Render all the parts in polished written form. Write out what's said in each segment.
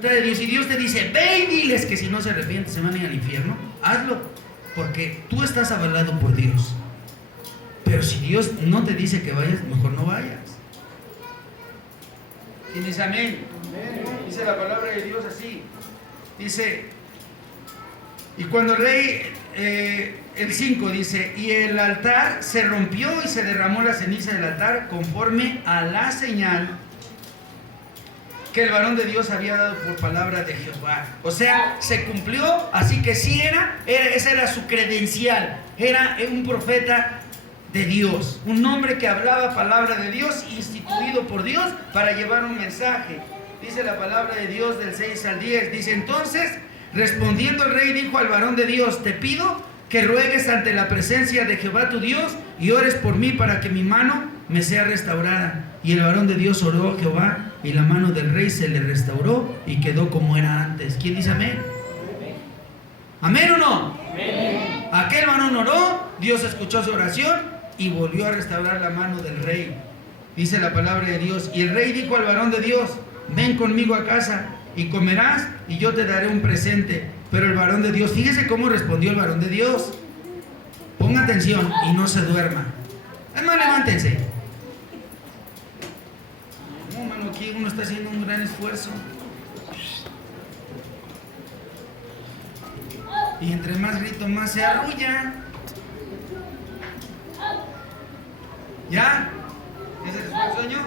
de Dios, y Dios te dice, ve y diles que si no se arrepienten se van a ir al infierno, hazlo, porque tú estás avalado por Dios. Pero si Dios no te dice que vayas, mejor no vayas. ¿Quién dice amén? Amén. Dice la palabra de Dios así, dice, y cuando el rey, el 5 dice, y el altar se rompió y se derramó la ceniza del altar conforme a la señal que el varón de Dios había dado por palabra de Jehová. O sea, se cumplió, así que sí esa era su credencial, era un profeta de Dios, un hombre que hablaba palabra de Dios, instituido por Dios para llevar un mensaje. Dice la palabra de Dios del 6 al 10, dice, entonces, respondiendo el rey dijo al varón de Dios, te pido que ruegues ante la presencia de Jehová tu Dios y ores por mí para que mi mano me sea restaurada. Y el varón de Dios oró a Jehová y la mano del rey se le restauró y quedó como era antes. ¿Quién dice amén? ¿Amén o no? Amén. Aquel varón oró, Dios escuchó su oración y volvió a restaurar la mano del rey. Dice la palabra de Dios, y el rey dijo al varón de Dios, ven conmigo a casa y comerás y yo te daré un presente. Pero el varón de Dios, fíjese cómo respondió el varón de Dios. Ponga atención y no se duerma. Además, levántense. No, mano, aquí uno está haciendo un gran esfuerzo. Y entre más grito, más se arrulla. ¿Ya? ¿Ese es su sueño?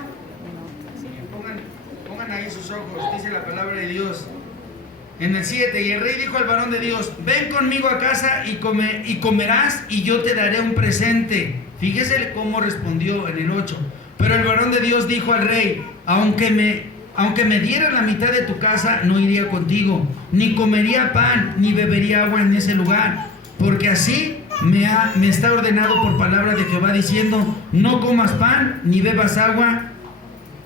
Pongan ahí sus ojos, dice la palabra de Dios. En el 7, y el rey dijo al varón de Dios, ven conmigo a casa y comerás y yo te daré un presente. Fíjese cómo respondió en el 8. Pero el varón de Dios dijo al rey, aunque me diera la mitad de tu casa, no iría contigo, ni comería pan, ni bebería agua en ese lugar, porque así me está ordenado por palabra de Jehová diciendo, no comas pan, ni bebas agua,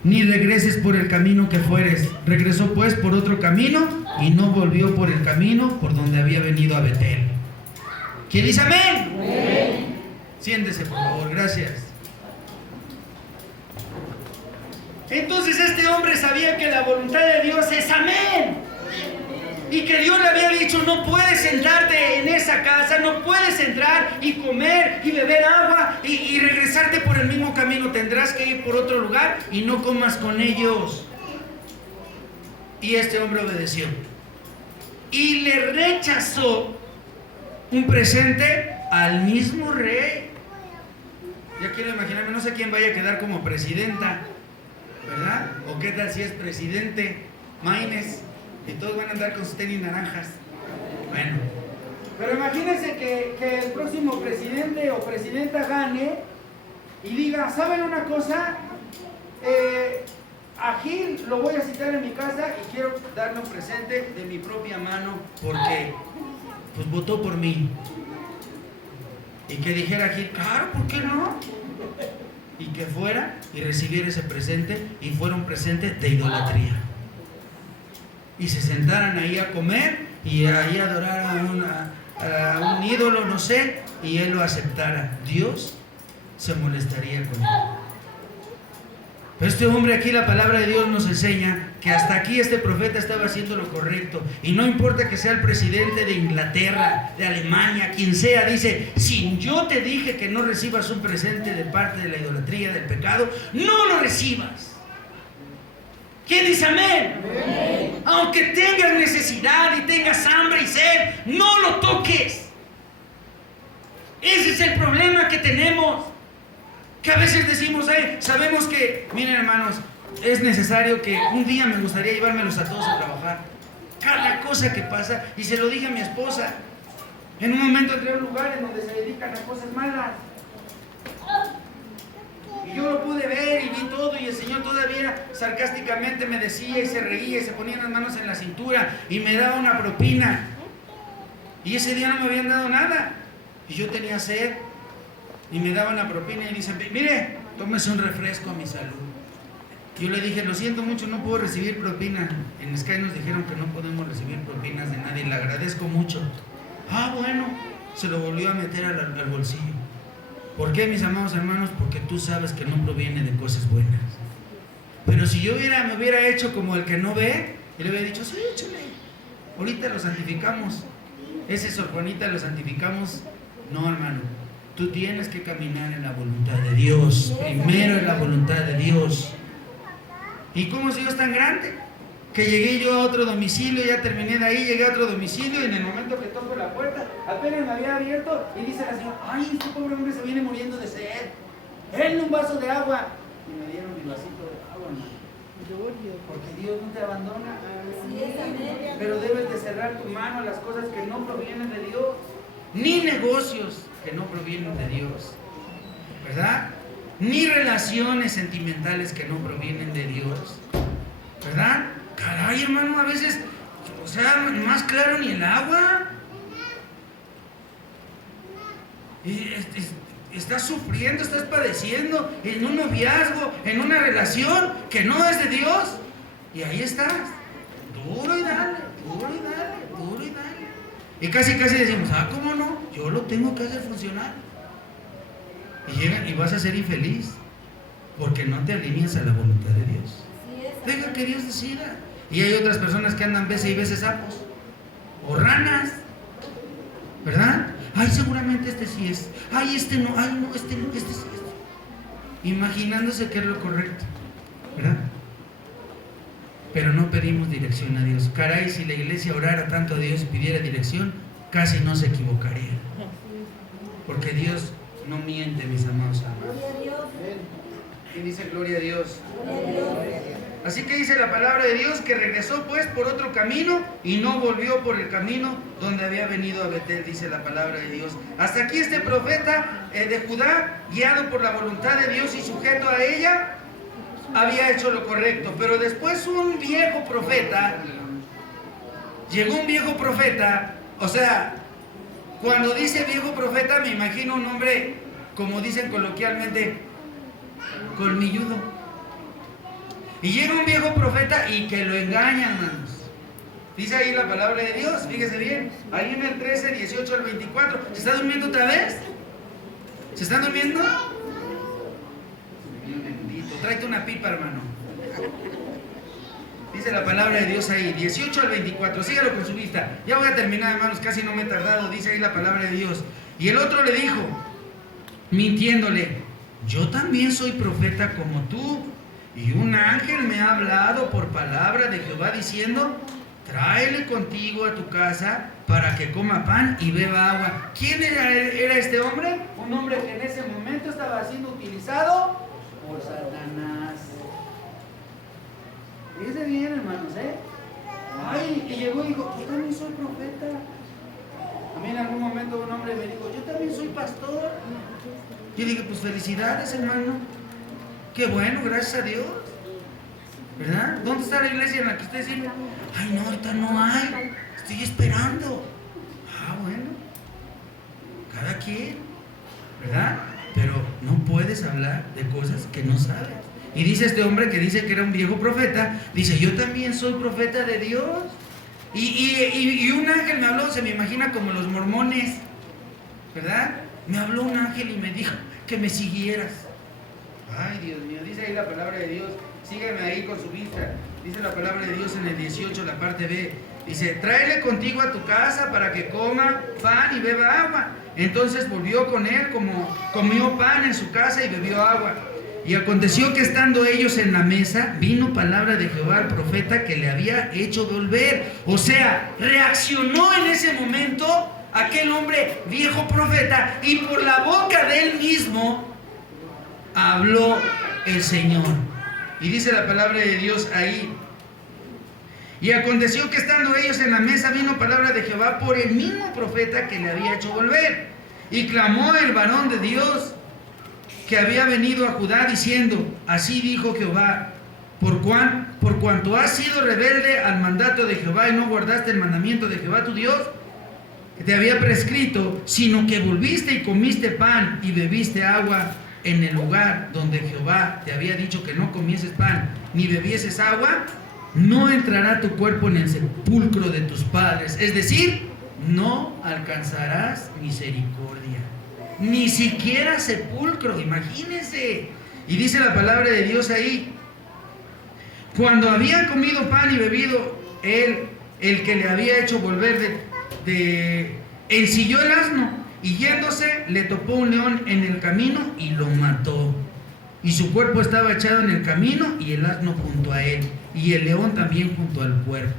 ni regreses por el camino que fueres. Regresó pues por otro camino y no volvió por el camino por donde había venido a Betel. ¿Quién dice amén? Amén. Siéntese por favor, gracias. Entonces este hombre sabía que la voluntad de Dios es amén. Y que Dios le había dicho, no puedes sentarte en esa casa, no puedes entrar y comer y beber agua y regresarte por el mismo camino. Tendrás que ir por otro lugar y no comas con ellos. Y este hombre obedeció. Y le rechazó un presente al mismo rey. Ya quiero imaginarme, no sé quién vaya a quedar como presidenta, ¿verdad? O qué tal si es presidente Maines. Y todos van a andar con sus tenis naranjas. Bueno, pero imagínense que el próximo presidente o presidenta gane y diga, ¿saben una cosa? A Gil lo voy a citar en mi casa y quiero darle un presente de mi propia mano porque pues votó por mí. Y que dijera Gil, claro, ¿por qué no? Y que fuera y recibiera ese presente y fuera un presente de idolatría. Y se sentaran ahí a comer y ahí a adorar a un ídolo, no sé, y él lo aceptara. Dios se molestaría con él. Pero este hombre aquí, la palabra de Dios nos enseña que hasta aquí este profeta estaba haciendo lo correcto. Y no importa que sea el presidente de Inglaterra, de Alemania, quien sea, dice, si yo te dije que no recibas un presente de parte de la idolatría, del pecado, no lo recibas. ¿Quién dice amén? Amén? Aunque tengas necesidad y tengas hambre y sed, no lo toques. Ese es el problema que tenemos. Que a veces decimos, sabemos que, miren hermanos, es necesario que un día me gustaría llevármelos a todos a trabajar. Cada cosa que pasa, y se lo dije a mi esposa, en un momento entré a un lugar en donde se dedican a cosas malas. Y yo lo pude ver y vi todo, y el Señor todavía sarcásticamente me decía y se reía y se ponía las manos en la cintura y me daba una propina. Y ese día no me habían dado nada y yo tenía sed y me daban la propina y dicen, mire, tómese un refresco a mi salud. Yo le dije, lo siento mucho, no puedo recibir propina. En Sky nos dijeron que no podemos recibir propinas de nadie, le agradezco mucho. Ah, bueno, se lo volvió a meter al bolsillo. ¿Por qué, mis amados hermanos? Porque tú sabes que no proviene de cosas buenas. Pero si yo me hubiera hecho como el que no ve, Y le hubiera dicho, sí, échale, ahorita lo santificamos. Ese Sor Juanita lo santificamos. No, hermano, tú tienes que caminar en la voluntad de Dios. Primero en la voluntad de Dios. ¿Y cómo si Dios es tan grande? Que llegué yo a otro domicilio, ya terminé de ahí, llegué a otro domicilio y en el momento que toco la puerta, apenas me había abierto y dice la señora, ay, este pobre hombre se viene muriendo de sed. Denle un vaso de agua. Y me dieron mi vasito de agua, hermano. Porque Dios no te abandona. Pero debes de cerrar tu mano a las cosas que no provienen de Dios. Ni negocios que no provienen de Dios. ¿Verdad? Ni relaciones sentimentales que no provienen de Dios. ¿Verdad? Caray, hermano, a veces, o sea, más claro ni el agua. Y estás sufriendo, estás padeciendo en un noviazgo, en una relación que no es de Dios. Y ahí estás, duro y dale, duro y dale, duro y dale. Y casi decimos, ¿cómo no? Yo lo tengo que hacer funcionar. Y llegan y vas a ser infeliz porque no te alineas a la voluntad de Dios. Deja que Dios decida. Y hay otras personas que andan veces y veces sapos o ranas, ¿verdad? Ay, seguramente este sí es. Ay, este no, este no, este sí es. Imaginándose que es lo correcto, ¿verdad? Pero no pedimos dirección a Dios. Caray, si la iglesia orara tanto a Dios y pidiera dirección, casi no se equivocaría. Porque Dios no miente, mis amados hermanos. Y dice gloria a Dios. Así que dice la palabra de Dios que regresó pues por otro camino y no volvió por el camino donde había venido a Betel, dice la palabra de Dios. Hasta aquí este profeta de Judá, guiado por la voluntad de Dios y sujeto a ella, había hecho lo correcto. Pero después un viejo profeta, llegó un viejo profeta, o sea, cuando dice viejo profeta me imagino un hombre, como dicen coloquialmente, colmilludo. Y llega un viejo profeta y que lo engaña, hermanos. Dice ahí la palabra de Dios, fíjese bien, ahí en el 13, 18 al 24. ¿Se está durmiendo otra vez? ¿Se están durmiendo? Bendito, tráete una pipa, hermano. Dice la palabra de Dios ahí, 18 al 24, sígalo con su vista. Ya voy a terminar, hermanos, casi no me he tardado. Dice ahí la palabra de Dios. Y el otro le dijo, mintiéndole, yo también soy profeta como tú. Y un ángel me ha hablado por palabra de Jehová diciendo, tráele contigo a tu casa para que coma pan y beba agua. ¿Quién era este hombre? Un hombre que en ese momento estaba siendo utilizado por Satanás. Fíjense bien, hermanos, Ay, y llegó y dijo, yo también soy profeta. A mí en algún momento un hombre me dijo, yo también soy pastor. Yo dije, pues felicidades, hermano. Qué bueno, gracias a Dios. ¿Verdad? ¿Dónde está la iglesia en la que usted dice, ay, no, ahorita no hay, estoy esperando? Bueno, cada quien, ¿verdad? Pero no puedes hablar de cosas que no sabes. Y dice este hombre que dice que era un viejo profeta, dice, yo también soy profeta de Dios. Y un ángel me habló, se me imagina como los mormones, ¿verdad? Me habló un ángel y me dijo que me siguieras. Ay, Dios mío, dice ahí la palabra de Dios, síganme ahí con su vista. Dice la palabra de Dios en el 18, la parte B. Dice, tráele contigo a tu casa para que coma pan y beba agua. Entonces volvió con él, como comió pan en su casa y bebió agua. Y aconteció que estando ellos en la mesa, vino palabra de Jehová al profeta que le había hecho volver. O sea, reaccionó en ese momento aquel hombre viejo profeta y por la boca de él mismo habló el Señor. Y dice la palabra de Dios ahí. Y aconteció que estando ellos en la mesa vino palabra de Jehová por el mismo profeta que le había hecho volver. Y clamó el varón de Dios que había venido a Judá diciendo, así dijo Jehová, por cuanto has sido rebelde al mandato de Jehová y no guardaste el mandamiento de Jehová tu Dios, que te había prescrito, sino que volviste y comiste pan y bebiste agua en el lugar donde Jehová te había dicho que no comieses pan ni bebieses agua, no entrará tu cuerpo en el sepulcro de tus padres. Es decir, no alcanzarás misericordia, ni siquiera sepulcro, imagínense. Y dice la palabra de Dios ahí, cuando habían comido pan y bebido él, el que le había hecho volver ensilló el asno y yéndose le topó un león en el camino y lo mató. Y su cuerpo estaba echado en el camino y el asno junto a él y el león también junto al cuerpo.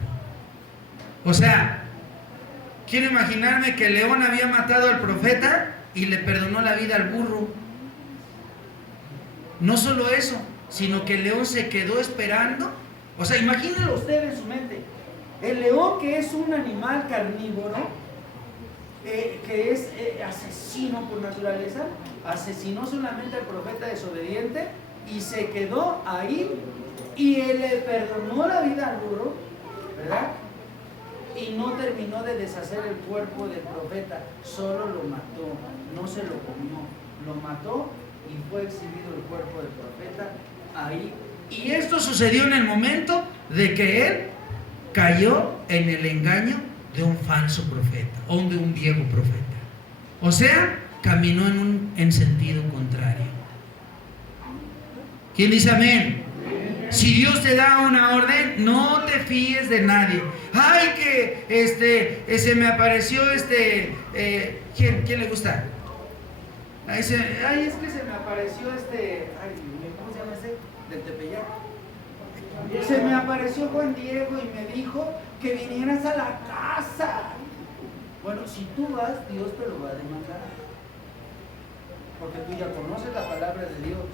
O sea, quiero imaginarme que el león había matado al profeta y le perdonó la vida al burro. No solo eso, sino que el león se quedó esperando. O sea, imagínenlo usted en su mente. El león, que es un animal carnívoro, que es asesino por naturaleza, asesinó solamente al profeta desobediente y se quedó ahí y él le perdonó la vida al burro, ¿verdad? Y no terminó de deshacer el cuerpo del profeta, solo lo mató, no se lo comió, lo mató y fue exhibido el cuerpo del profeta ahí. Y esto sucedió en el momento de que él cayó en el engaño de un falso profeta o de un viejo profeta. O sea, caminó en sentido contrario. ¿Quién dice amén? Si Dios te da una orden, no te fíes de nadie. Ay, que se me apareció ¿quién le gusta? Ay, es que se me apareció ¿cómo se llama ese? Del Tepeyac. Se me apareció Juan Diego y me dijo que vinieras a la casa. Bueno, si tú vas, Dios te lo va a demandar, porque tú ya conoces la palabra de Dios.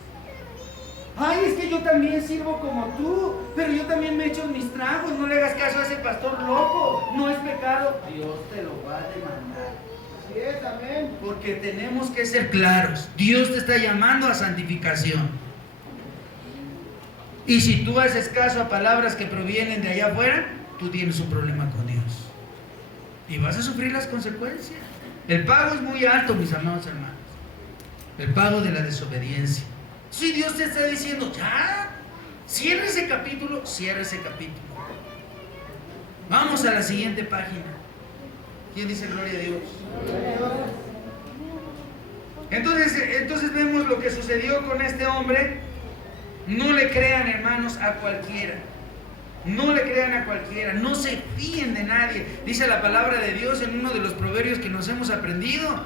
Ay, es que yo también sirvo como tú, pero yo también me echo mis tragos. No le hagas caso a ese pastor loco, no es pecado. Dios te lo va a demandar. Así es, amén. Porque tenemos que ser claros. Dios te está llamando a santificación. Y si tú haces caso a palabras que provienen de allá afuera, tú tienes un problema con Dios. Y vas a sufrir las consecuencias. El pago es muy alto, mis amados hermanos. El pago de la desobediencia. Si Dios te está diciendo, ya, cierra ese capítulo, cierra ese capítulo. Vamos a la siguiente página. ¿Quién dice gloria a Dios? Entonces vemos lo que sucedió con este hombre. No le crean, hermanos, a cualquiera. No le crean a cualquiera. No se fíen de nadie. Dice la palabra de Dios en uno de los proverbios que nos hemos aprendido.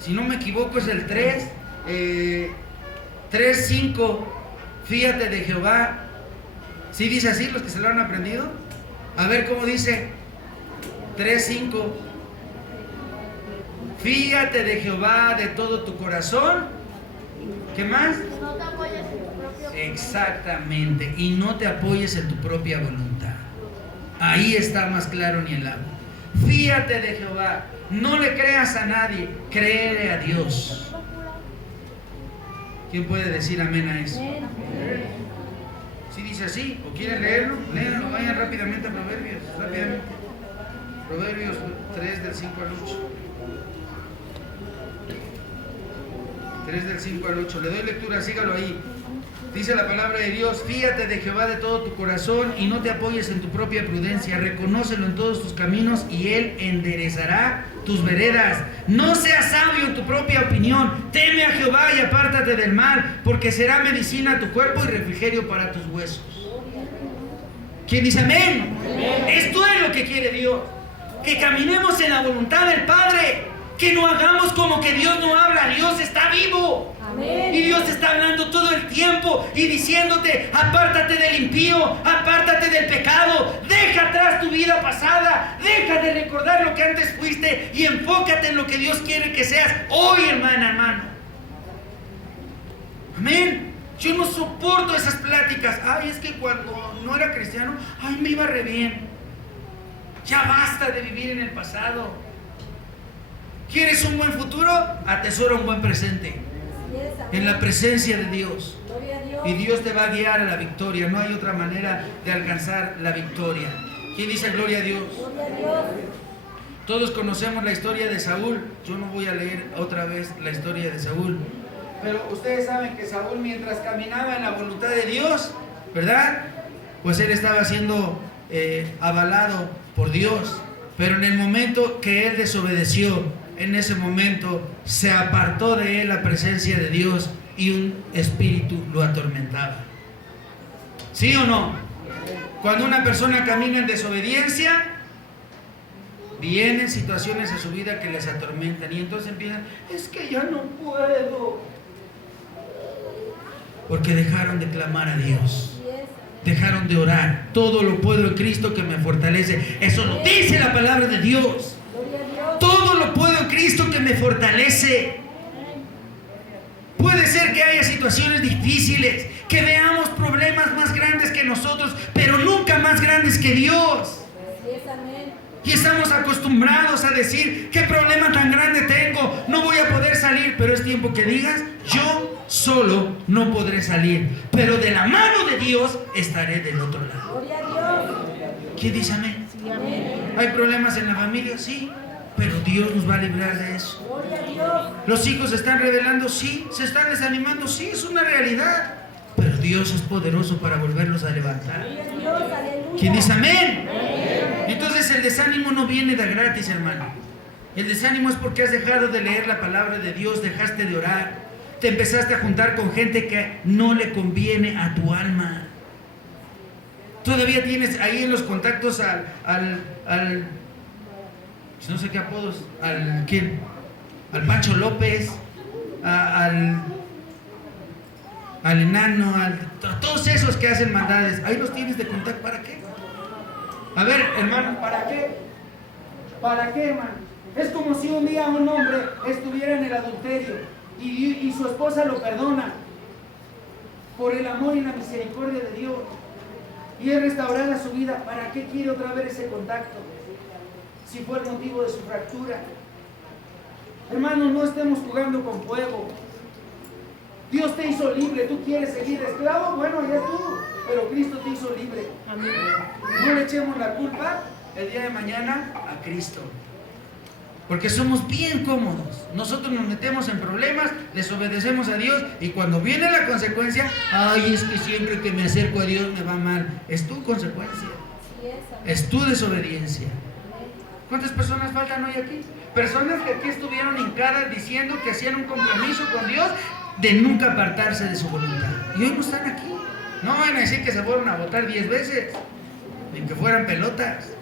Si no me equivoco es el 3:5. Fíate de Jehová. ¿Sí dice así los que se lo han aprendido? A ver cómo dice. 3:5. Fíate de Jehová de todo tu corazón. ¿Qué más? No te apoyes en tu propio. Exactamente. Y no te apoyes en tu propia voluntad. Ahí está más claro ni el agua. Fíate de Jehová. No le creas a nadie. Créele a Dios. ¿Quién puede decir amén a eso? ¿Sí dice así? ¿O quieren leerlo? Léanlo, vayan rápidamente a Proverbios. Rápidamente. Proverbios 3 del 5 al 8. 3 del 5 al 8. Le doy lectura, sígalo ahí. Dice la palabra de Dios: fíate de Jehová de todo tu corazón y no te apoyes en tu propia prudencia. Reconócelo en todos tus caminos y Él enderezará tus veredas. No seas sabio en tu propia opinión. Teme a Jehová y apártate del mal, porque será medicina a tu cuerpo y refrigerio para tus huesos. ¿Quién dice amén? Esto es lo que quiere Dios. Que caminemos en la voluntad del Padre. Que no hagamos como que Dios no habla. Dios está vivo. Amén. Y Dios está hablando todo el tiempo y diciéndote: apártate del impío, apártate del pecado, deja atrás tu vida pasada, deja de recordar lo que antes fuiste y enfócate en lo que Dios quiere que seas hoy, hermano. Amén. Yo no soporto esas pláticas. Ay, es que cuando no era cristiano, ay, me iba re bien. Ya basta de vivir en el pasado. ¿Quieres un buen futuro? Atesora un buen presente en la presencia de Dios. Y Dios te va a guiar a la victoria. No hay otra manera de alcanzar la victoria. ¿Quién dice gloria a Dios? Todos conocemos la historia de Saúl. Yo no voy a leer otra vez la historia de Saúl. Pero ustedes saben que Saúl, mientras caminaba en la voluntad de Dios, ¿verdad? Pues él estaba siendo avalado por Dios. Pero en el momento que él desobedeció, en ese momento se apartó de él la presencia de Dios y un espíritu lo atormentaba. ¿Sí o no? Cuando una persona camina en desobediencia, vienen situaciones en su vida que les atormentan y entonces empiezan, es que ya no puedo. Porque dejaron de clamar a Dios. Dejaron de orar. Todo lo puedo en Cristo que me fortalece. Eso lo dice la palabra de Dios. Todo lo puedo en Cristo que me fortalece. Puede ser que haya situaciones difíciles, que veamos problemas más grandes que nosotros, pero nunca más grandes que Dios. Y estamos acostumbrados a decir, ¿qué problema tan grande tengo? No voy a poder salir, pero es tiempo que digas, yo solo no podré salir, pero de la mano de Dios estaré del otro lado. ¿Quién dice amén? ¿Hay problemas en la familia? Sí, pero Dios nos va a librar de eso. ¿Los hijos se están rebelando? Sí. ¿Se están desanimando? Sí, es una realidad, pero Dios es poderoso para volverlos a levantar. ¿Quién dice amén? Entonces el desánimo no viene de gratis, hermano. El desánimo es porque has dejado de leer la palabra de Dios, dejaste de orar, te empezaste a juntar con gente que no le conviene a tu alma. Todavía tienes ahí en los contactos al no sé qué apodos, ¿quién? Al Pancho López, al enano, a todos esos que hacen maldades. Ahí los tienes de contacto, ¿para qué? A ver, hermano, ¿para qué? ¿Para qué, hermano? Es como si un día un hombre estuviera en el adulterio y su esposa lo perdona por el amor y la misericordia de Dios y es restaurada su vida. ¿Para qué quiere otra vez ese contacto? Si fue el motivo de su fractura. Hermanos, no estemos jugando con fuego. Dios te hizo libre. ¿Tú quieres seguir esclavo? Bueno, ya tú, pero Cristo te hizo libre. Amén. No le echemos la culpa el día de mañana a Cristo, porque somos bien cómodos. Nosotros nos metemos en problemas, desobedecemos a Dios y cuando viene la consecuencia, ay, es que siempre que me acerco a Dios me va mal. Es tu consecuencia, es tu desobediencia. ¿Cuántas personas faltan hoy aquí? Personas que aquí estuvieron hincadas diciendo que hacían un compromiso con Dios de nunca apartarse de su voluntad y hoy no están aquí. No van a decir que se fueron a votar 10 veces, ni que fueran pelotas.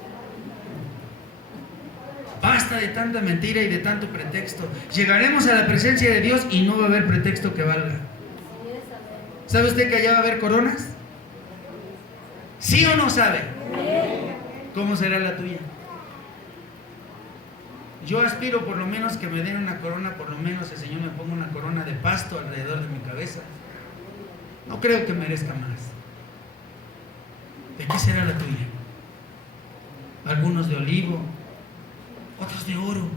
Basta de tanta mentira y de tanto pretexto. Llegaremos a la presencia de Dios y no va a haber pretexto que valga. ¿Sabe usted que allá va a haber coronas? ¿Sí o no sabe? ¿Cómo será la tuya? Yo aspiro por lo menos que me den una corona, por lo menos el Señor me ponga una corona de pasto alrededor de mi cabeza. No creo que merezca más. ¿De qué será la tuya? Algunos de olivo, otros de oro.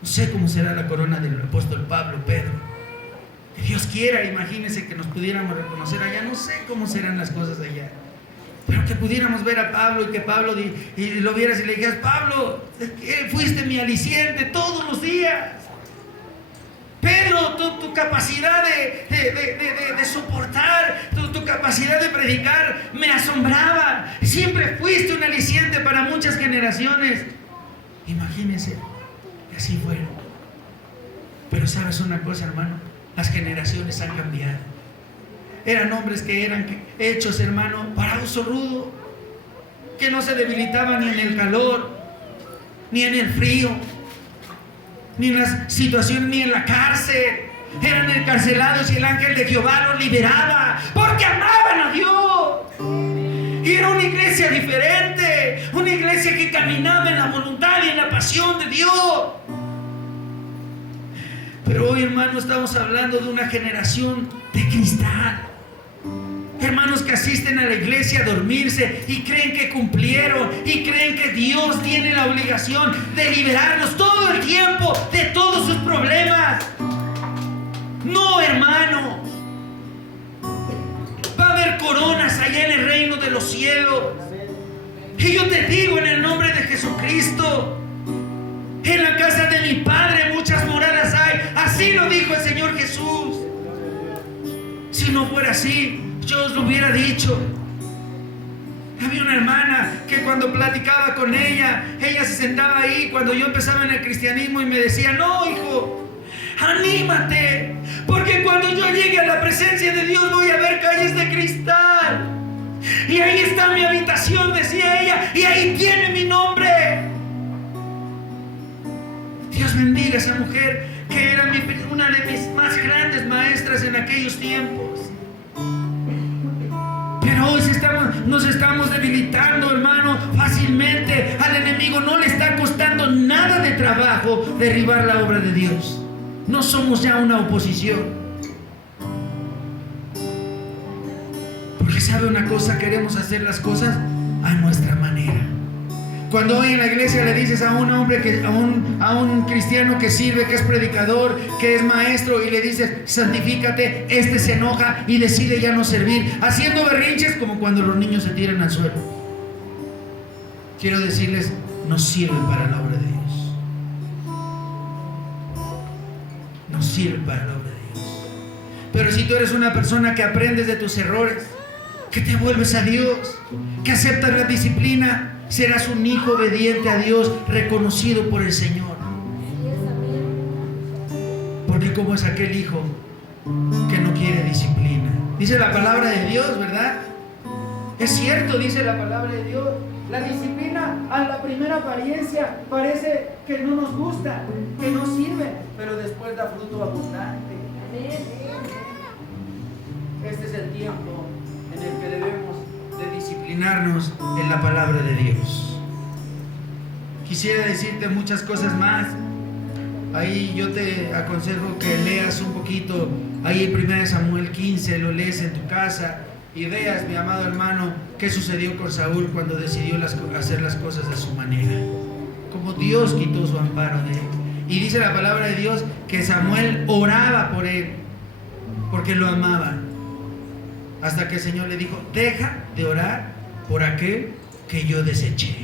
No sé cómo será la corona del apóstol Pablo, Pedro. Que Dios quiera, imagínense que nos pudiéramos reconocer allá. No sé cómo serán las cosas allá, pero que pudiéramos ver a Pablo y que Pablo y lo vieras y le dijeras, Pablo, fuiste mi aliciente todos los días. Pedro, tu capacidad de soportar, tu capacidad de predicar me asombraba. Siempre fuiste un aliciente para muchas generaciones. Imagínense que así fueron. Pero sabes una cosa, hermano, las generaciones han cambiado. Eran hombres que eran hechos, hermano, para uso rudo, que no se debilitaban ni en el calor, ni en el frío, ni en las situaciones, ni en la cárcel. Eran encarcelados y el ángel de Jehová los liberaba, porque amaban a Dios. Y era una iglesia diferente, una iglesia que caminaba en la voluntad y en la pasión de Dios. Pero hoy, hermano, estamos hablando de una generación de cristal. Hermanos que asisten a la iglesia a dormirse y creen que cumplieron y creen que Dios tiene la obligación de liberarlos todo el tiempo de todos sus problemas. No, hermano. Va a haber coronas allá en el reino de los cielos. Y yo te digo en el nombre de Jesucristo, en la casa de mi Padre muchas moradas hay. Así lo dijo el Señor Jesús. Si no fuera así, yo os lo hubiera dicho. Había una hermana que cuando platicaba con ella se sentaba ahí cuando yo empezaba en el cristianismo y me decía, no, hijo, anímate, porque cuando yo llegue a la presencia de Dios voy a ver calles de cristal. Y ahí está mi habitación, decía ella, y ahí tiene mi nombre. Dios bendiga a esa mujer que era una de mis más grandes maestras en aquellos tiempos. Pero hoy nos estamos debilitando, hermano, fácilmente. Al enemigo no le está costando nada de trabajo derribar la obra de Dios. No somos ya una oposición. Porque sabe una cosa, queremos hacer las cosas a nuestra manera. Cuando hoy en la iglesia le dices a un hombre, a un cristiano que sirve, que es predicador, que es maestro, y le dices, santifícate, este se enoja y decide ya no servir, haciendo berrinches como cuando los niños se tiran al suelo. Quiero decirles, no sirven para la obra de Dios. No sirven para la obra de Dios. Pero si tú eres una persona que aprendes de tus errores, que te vuelves a Dios, que aceptas la disciplina, serás un hijo obediente a Dios, reconocido por el Señor. Porque como es aquel hijo que no quiere disciplina. Dice la palabra de Dios, ¿verdad? Es cierto, dice la palabra de Dios. La disciplina a la primera apariencia parece que no nos gusta, que no sirve, pero después da fruto abundante. Este es el tiempo en el que debemos de disciplinarnos en la palabra de Dios. Quisiera decirte muchas cosas más. Ahí yo te aconsejo que leas un poquito ahí en 1 Samuel 15, lo lees en tu casa y veas, mi amado hermano, qué sucedió con Saúl cuando decidió hacer las cosas de su manera, como Dios quitó su amparo de él. Y dice la palabra de Dios que Samuel oraba por él porque lo amaba, hasta que el Señor le dijo, deja de orar por aquel que yo deseché.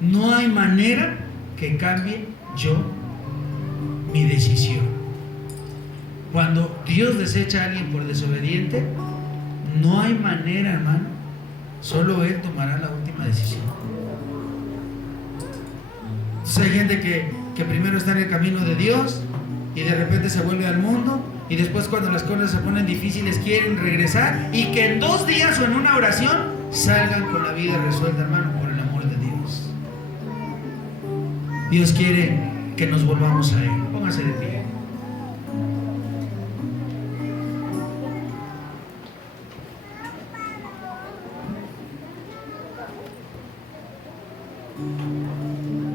No hay manera que cambie yo mi decisión. Cuando Dios desecha a alguien por desobediente, no hay manera, hermano. Solo Él tomará la última decisión. Entonces hay gente que primero está en el camino de Dios y de repente se vuelve al mundo, y después cuando las cosas se ponen difíciles quieren regresar, y que en 2 días o en una oración salgan con la vida resuelta, hermano, por el amor de Dios. Dios quiere que nos volvamos a Él. Póngase de pie.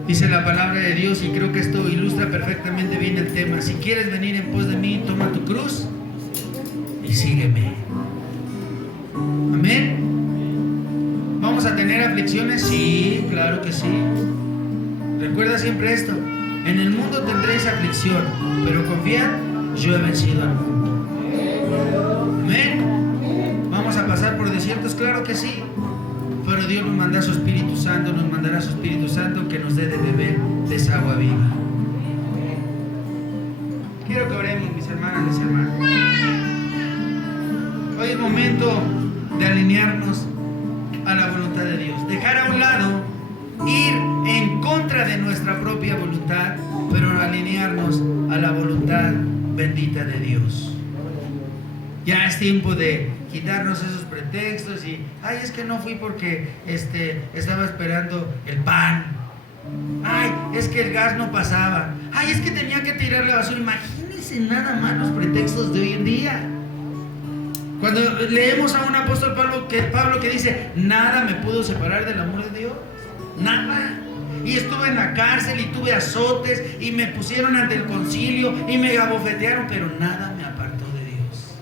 Dice la palabra de Dios, y creo que esto ilustra perfectamente bien el tema: si quieres venir en pos de mí, toma tu cruz y sígueme. Amén. ¿Vamos a tener aflicciones? Sí, claro que sí. Recuerda siempre esto: en el mundo tendréis aflicción, pero confiad, yo he vencido al mundo. Amén. ¿Vamos a pasar por desiertos? Claro que sí. Pero Dios nos manda a su Espíritu Santo, nos mandará a su Espíritu Santo que nos dé de beber de esa agua viva. Quiero que oremos, mis hermanas y mis hermanos. Hoy es momento de alinearnos a la voluntad de Dios. Dejar a un lado, ir en contra de nuestra propia voluntad, pero alinearnos a la voluntad bendita de Dios. Ya es tiempo de quitarnos esos pretextos y, ay, es que no fui porque estaba esperando el pan. Ay, es que el gas no pasaba. Ay, es que tenía que tirar la basura. Imagínense nada más los pretextos de hoy en día. Cuando leemos a un apóstol Pablo que dice, nada me pudo separar del amor de Dios. Nada. Y estuve en la cárcel y tuve azotes y me pusieron ante el concilio y me abofetearon, pero nada me apartó de Dios.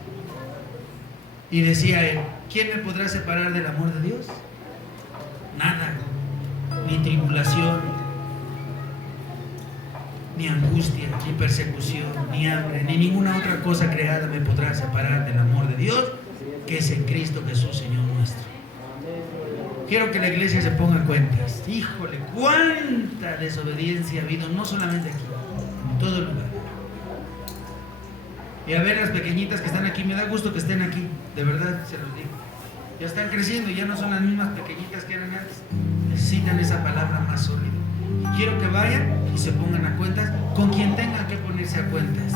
Y decía él, ¿quién me podrá separar del amor de Dios? Nada. Ni tribulación, ni angustia, ni persecución, ni hambre, ni ninguna otra cosa creada me podrá separar del amor de Dios, que es en Cristo Jesús, Señor nuestro. Quiero que la iglesia se ponga cuentas. Híjole, cuánta desobediencia ha habido, no solamente aquí, en todo el lugar. Y a ver, las pequeñitas que están aquí, me da gusto que estén aquí, de verdad, se los digo. Ya están creciendo y ya no son las mismas pequeñitas que eran antes. Necesitan esa palabra más sólida. Quiero que vayan y se pongan a cuentas con quien tengan que ponerse a cuentas.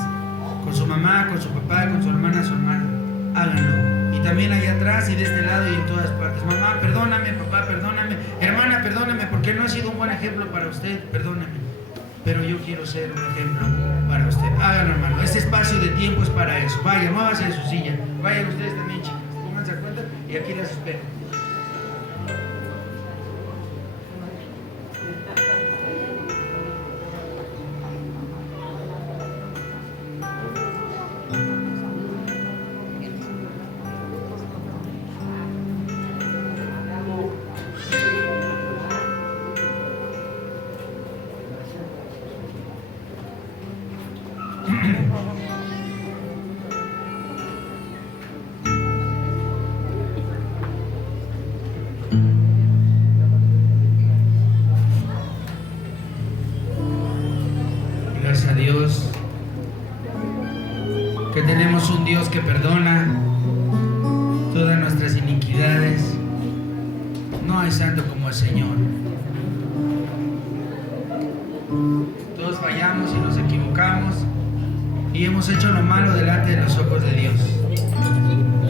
Con su mamá, con su papá, con su hermana, su hermano. háganlo. Y también allá atrás y de este lado y en todas partes. Mamá, perdóname, papá, perdóname. Hermana, perdóname porque no he sido un buen ejemplo para usted, perdóname. Pero yo quiero ser un ejemplo para usted. Háganlo, hermano. Este espacio de tiempo es para eso. Vayan, muévanse de su silla. Vayan ustedes también, chicas. Pónganse a cuenta y aquí las espero. Gracias a Dios que tenemos un Dios que perdona todas nuestras iniquidades. No hay santo como el Señor. Todos fallamos y nos equivocamos y hemos hecho lo malo delante de los ojos de Dios.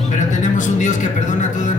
Pero tenemos un Dios que perdona todas